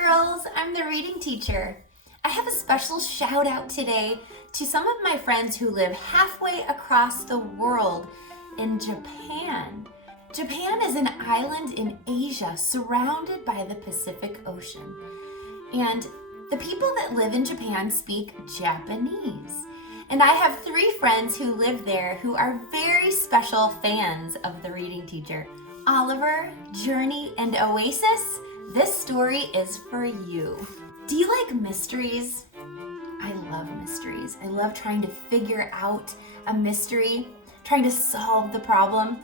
girls, I'm the reading teacher. I have a special shout out today to some of my friends who live halfway across the world in Japan. Japan is an island in Asia surrounded by the Pacific Ocean. And the people that live in Japan speak Japanese. And I have 3 friends who live there who are very special fans of the reading teacher. Oliver, Journey, and Oasis, this story is for you. Do you like mysteries? I love mysteries. I love trying to figure out a mystery, trying to solve the problem.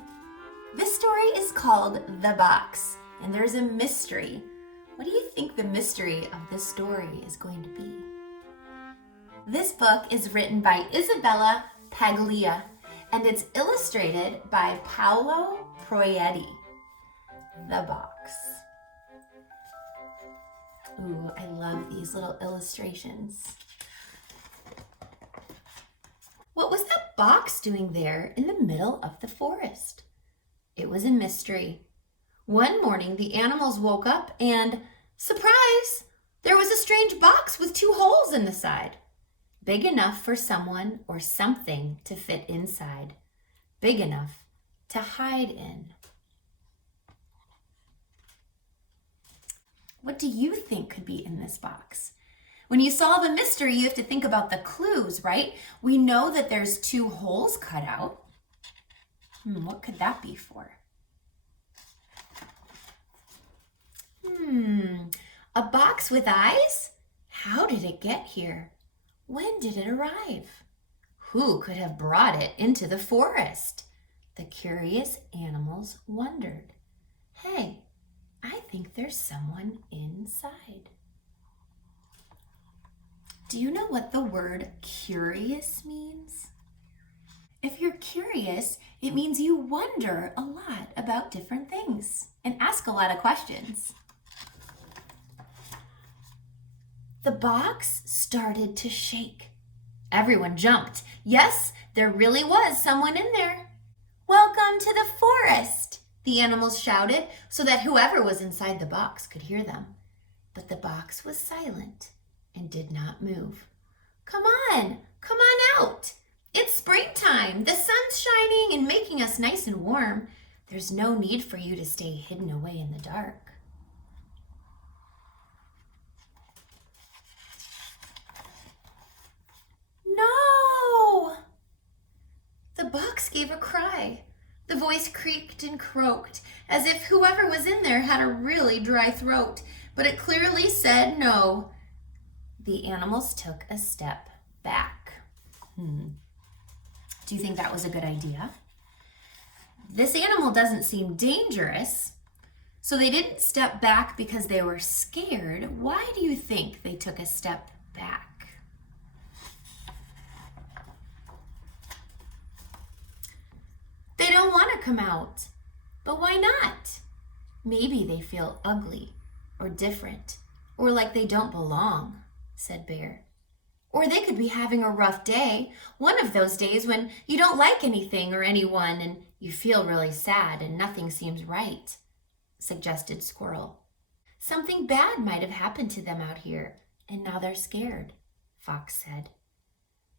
This story is called The Box, and there's a mystery. What do you think the mystery of this story is going to be? This book is written by Isabella Paglia, and it's illustrated by Paolo Proietti. The Box. Ooh, I love these little illustrations. What was that box doing there in the middle of the forest? It was a mystery. One morning, the animals woke up and, surprise, there was a strange box with 2 holes in the side. Big enough for someone or something to fit inside. Big enough to hide in. What do you think could be in this box? When you solve a mystery, you have to think about the clues, right? We know that there's 2 holes cut out. What could that be for? A box with eyes? How did it get here? When did it arrive? Who could have brought it into the forest? The curious animals wondered. Hey, I think there's someone inside. Do you know what the word curious means? If you're curious, it means you wonder a lot about different things and ask a lot of questions. The box started to shake. Everyone jumped. Yes, there really was someone in there. Welcome to the forest, the animals shouted so that whoever was inside the box could hear them. But the box was silent and did not move. Come on out. It's springtime. The sun's shining and making us nice and warm. There's no need for you to stay hidden away in the dark. No! The box gave a cry. The voice creaked and croaked, as if whoever was in there had a really dry throat, but it clearly said no. The animals took a step back. Do you think that was a good idea? This animal doesn't seem dangerous, so they didn't step back because they were scared. Why do you think they took a step back? They don't want to come out, but why not? Maybe they feel ugly or different or like they don't belong, said Bear. Or they could be having a rough day, one of those days when you don't like anything or anyone and you feel really sad and nothing seems right, suggested Squirrel. Something bad might have happened to them out here, and now they're scared, Fox said.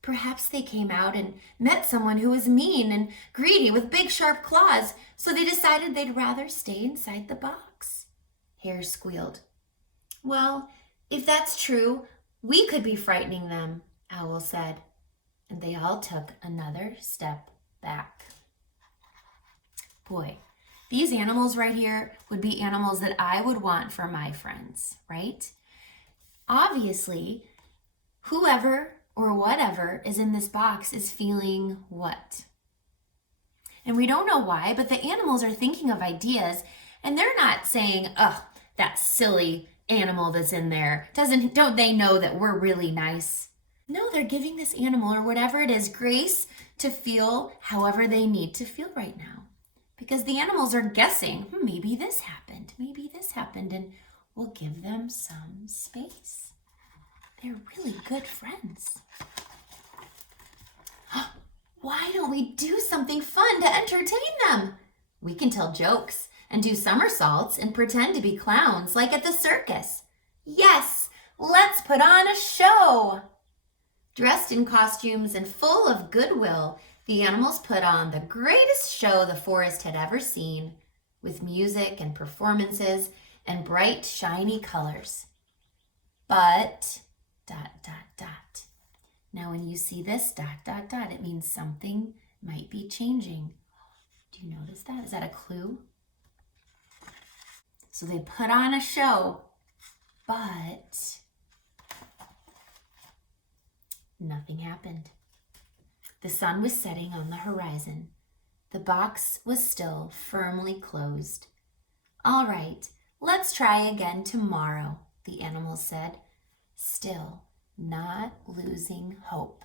Perhaps they came out and met someone who was mean and greedy with big sharp claws, so they decided they'd rather stay inside the box. Hare squealed. Well, if that's true, we could be frightening them, Owl said, and they all took another step back. Boy, these animals right here would be animals that I would want for my friends, right? Obviously, whoever or whatever is in this box is feeling what? And we don't know why, but the animals are thinking of ideas, and they're not saying, ugh, that silly animal that's in there. Don't they know that we're really nice? No, they're giving this animal or whatever it is grace to feel however they need to feel right now. Because the animals are guessing, maybe this happened, and we'll give them some space. They're really good friends. Why don't we do something fun to entertain them? We can tell jokes and do somersaults and pretend to be clowns like at the circus. Yes, let's put on a show. Dressed in costumes and full of goodwill, the animals put on the greatest show the forest had ever seen, with music and performances and bright, shiny colors. But, ... Now when you see this ... it means something might be changing. Do you notice that? Is that a clue? So they put on a show, but nothing happened. The sun was setting on the horizon. The box was still firmly closed. All right, let's try again tomorrow, the animals said, still not losing hope.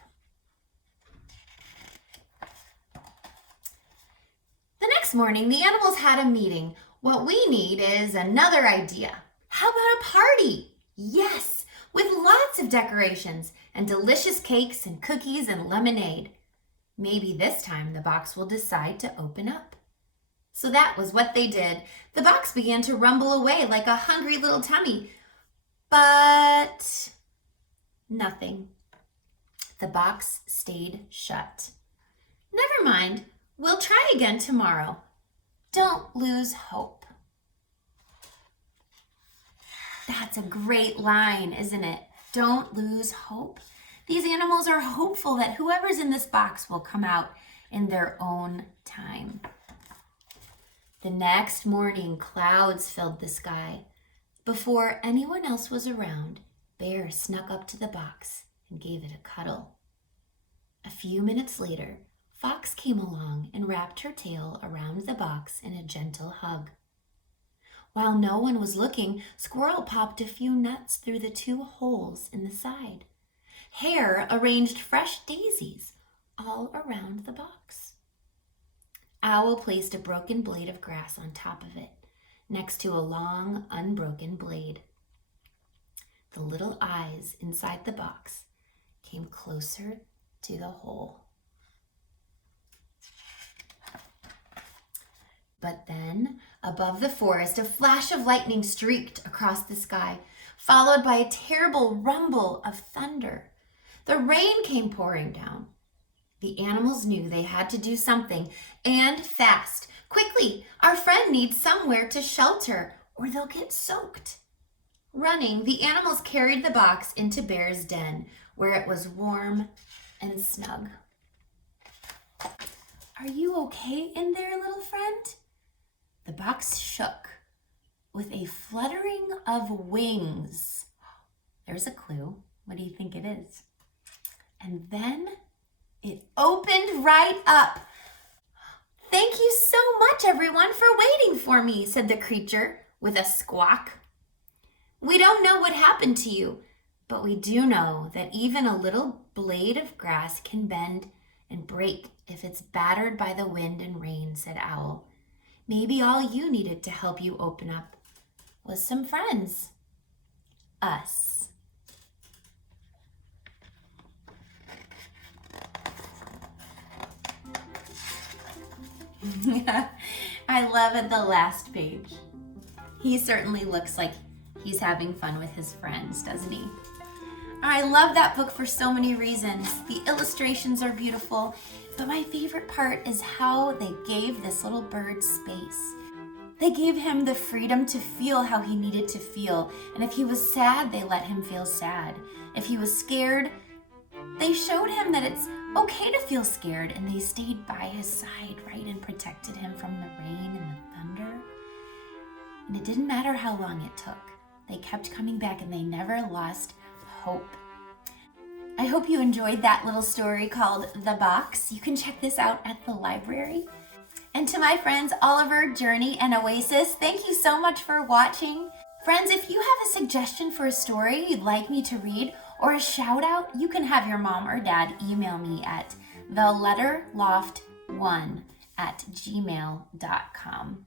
The next morning, the animals had a meeting. What we need is another idea. How about a party? Yes, with lots of decorations and delicious cakes and cookies and lemonade. Maybe this time the box will decide to open up. So that was what they did. The box began to rumble away like a hungry little tummy. But nothing. The box stayed shut. Never mind. We'll try again tomorrow. Don't lose hope. That's a great line, isn't it? Don't lose hope. These animals are hopeful that whoever's in this box will come out in their own time. The next morning, clouds filled the sky. Before anyone else was around, Bear snuck up to the box and gave it a cuddle. A few minutes later, Fox came along and wrapped her tail around the box in a gentle hug. While no one was looking, Squirrel popped a few nuts through the 2 holes in the side. Hare arranged fresh daisies all around the box. Owl placed a broken blade of grass on top of it, next to a long, unbroken blade. The little eyes inside the box came closer to the hole. But then, above the forest, a flash of lightning streaked across the sky, followed by a terrible rumble of thunder. The rain came pouring down. The animals knew they had to do something, and fast. Quickly, our friend needs somewhere to shelter, or they'll get soaked. Running, the animals carried the box into Bear's den, where it was warm and snug. Are you okay in there, little friend? The box shook with a fluttering of wings. There's a clue. What do you think it is? And then it opened right up. Thank you so much, everyone, for waiting for me, said the creature with a squawk. We don't know what happened to you, but we do know that even a little blade of grass can bend and break if it's battered by the wind and rain, said Owl. Maybe all you needed to help you open up was some friends. Us. I love at the last page. He certainly looks like he's having fun with his friends, doesn't he? I love that book for so many reasons. The illustrations are beautiful, but my favorite part is how they gave this little bird space. They gave him the freedom to feel how he needed to feel, and if he was sad, they let him feel sad. If he was scared, they showed him that it's okay to feel scared, and they stayed by his side, right, and protected him from the rain and the thunder. And it didn't matter how long it took. They kept coming back, and they never lost hope. I hope you enjoyed that little story called The Box. You can check this out at the library. And to my friends Oliver, Journey, and Oasis, thank you so much for watching. Friends, if you have a suggestion for a story you'd like me to read or a shout out, you can have your mom or dad email me at theletterloft1@gmail.com.